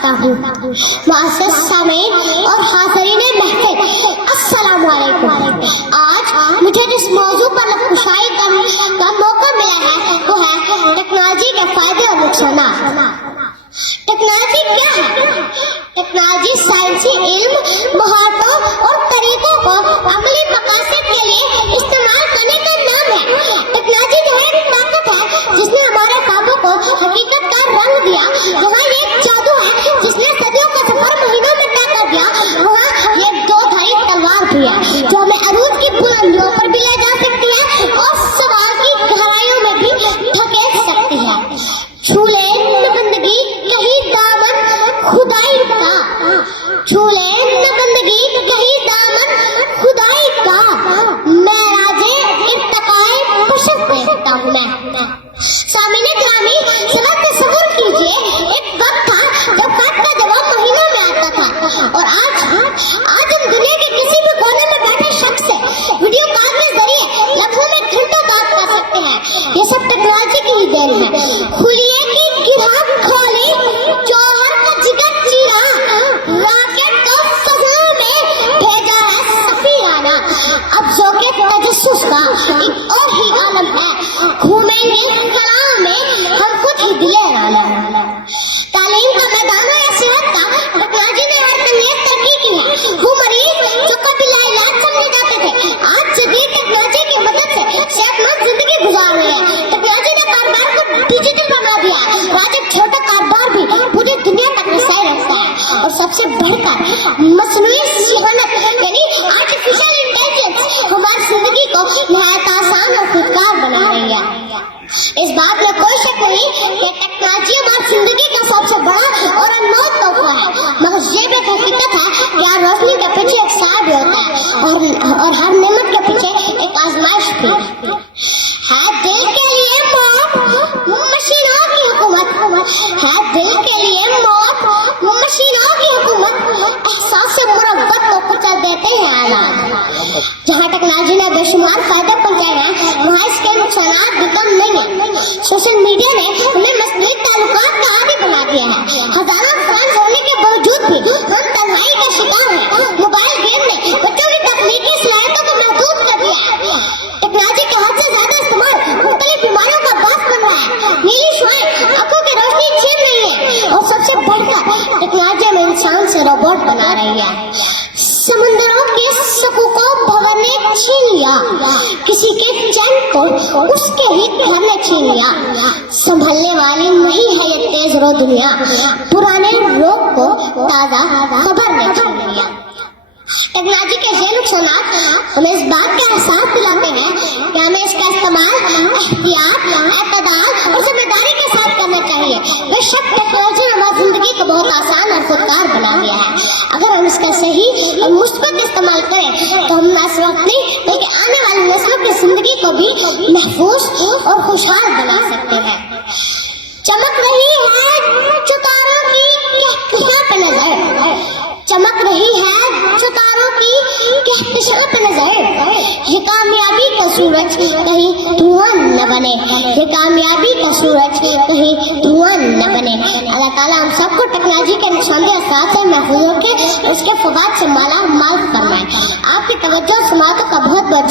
کرتا ہوں۔ معزز سامعین اور حاضرین محفل، السلام علیکم۔ آج مجھے جس موضوع پر نقاشی کا موقع ملا ہے وہ ہے ٹیکنالوجی کے فائدے اور نقصانات۔ ٹیکنالوجی کیا ہے؟ ٹیکنالوجی سائنسی علم، مہارتوں اور طریقوں کو عملی مقاصد کے لیے استعمال کرنے کا نام ہے۔ ٹیکنالوجی جو ہے ایک طاقت ہے جس نے ہمارے خوابوں کو حقیقت کا رنگ دیا، وہاں یہ ایک جادو ہے جس نے صدیوں کا سفر مہینوں میں طے کر دیا، وہاں یہ دو دھاری تلوار بھی ہے جو ہمیں عروج کی بلندیوں پر بھی لے جا سکتی ہے اور سوال کی گہرائیوں میں بھی دھکیل سکتی ہے۔ چھولے نہ بندگی کہیں دامن خدائی کا، چھولے نہ بندگی کہیں دامن خدائی کا، معراج ارتقائے بشر دیکھتا ہوں میں۔ سامعین گرامی، ذرا تصور کیجئے ایک وقت تھا جب خط کا جواب مہینوں میں آتا تھا، اور آج ہم دنیا کے کسی بھی کونے میں بیٹھے شخص سے ویڈیو کال کے ذریعے لمحوں میں گھنٹوں بات کر سکتے ہیں۔ یہ سب ٹیکنالوجی کی ہی دین ہے۔ خلیے کی گرہ کھولی، جوہر کا جگر چیرا، راکٹ کو فضا میں بھیجا ہے سفیرانہ۔ اب ذوق تجسس کا ایک اور ہی عالم ہے، گھومیں گے کڑاؤں میں ہم خود ہی دلیرانہ۔ تعلیم کا میدان یا صحت کا، ٹیکنالوجی نے ہر تنگیت ترقی کی ہے۔ وہ مریض جو کبھی لاعلاج سمجھے جاتے تھے آج جدید ٹیکنالوجی کی مدد سے صحت مند زندگی گزار رہے ہیں۔ ٹیکنالوجی نے کاروبار کو ڈیجیٹل بنا دیا ہے، آج ایک چھوٹا کاروبار بھی پوری دنیا تک رسائی رکھتا ہے، اور سب سے بڑھ کر مصنوعی ذہانت یعنی آرٹیفیشل انٹیلیجنس ہماری زندگی کو نہایت آسان اور خودکار بنا رہی ہے۔ اس بات میں کوئی شک نہیں کہ ٹیکنالوجی ہماری زندگی کا سب سے بڑا اور انمول تحفہ ہے، مگر یہ بھی حقیقت ہے کہ ہر روشنی کے پیچھے ایک سایہ بھی ہوتا ہے، اور ہر نعمت کے پیچھے ایک آزمائش بھی ہے۔ دل کے لیے موت مشینوں کی حکومت ہے، دل کے لیے موت مشینوں کی حکومت، احساس مربت کو کچل دیتے ہیں آلات۔ جہاں ٹیکنالوجی نے بے شمار فائدے پہنچائے ہیں وہاں اس کے نقصانات بھی کم نہیں ہیں۔ سوشل میڈیا نے ہمیں مصنوعی تعلقات کا عادی بنا دیا ہے، ہزاروں فرینڈز ہونے کے باوجود بھی ہم تنہائی کا شکار ہیں۔ موبائل گیم نے بچوں کی تخلیقی صلاحیتوں کو محدود کر دیا ہے۔ ٹیکنالوجی کا حد سے زیادہ استعمال مختلف بیماریوں کا باعث بن رہا ہے۔ نیلی شعاعیں آنکھوں کی روشنی چھین رہی ہے، اور سب سے بڑھ کر ٹیکنالوجی ہمیں انسان سے روبوٹ بنا رہی ہے۔ سمندروں کے سکوں کو بھور نے چھین لیا، کسی کے چین کو اس کے ہی گھر نے چھین لیا۔ سنبھلنے والی نہیں ہے یہ تیز رو دنیا، پرانے روگ کو تازہ خبر نے چھین لیا۔ ٹیکنالوجی کے یہ نقصانات ہمیں اس بات کا احساس دلاتے ہیں کہ ہمیں اس کا استعمال احتیاط، اعتدال اور ذمہ داری کے ساتھ کرنا چاہیے۔ بے شک ٹیکنالوجی نے ہماری زندگی کو بہت آسان اور خودکار بنا دیا ہے۔ اگر ہم اس کا صحیح اور مثبت استعمال کریں تو ہم نہ صرف اپنی بلکہ آنے والی نسلوں کی زندگی کو بھی محفوظ اور خوشحال بنا سکتے ہیں۔ چمک رہی ہے ستاروں کی کہکشاں پہ نظر، چمک رہی ہے ستاروں کی کہکشاں پہ نظر، یہ کامیابی کا سورج کہیں دھواں نہ بنے، یہ کامیابی کا سورج کہیں دھواں نہ بنے۔ اللہ تعالیٰ ہم سب کو ٹیکنالوجی کے نقصان دہ اثرات سے محفوظ رکھے، اس کے فوائد سے مالا مال فرمائے۔ آپ کی توجہ سماعتوں کا بہت بہت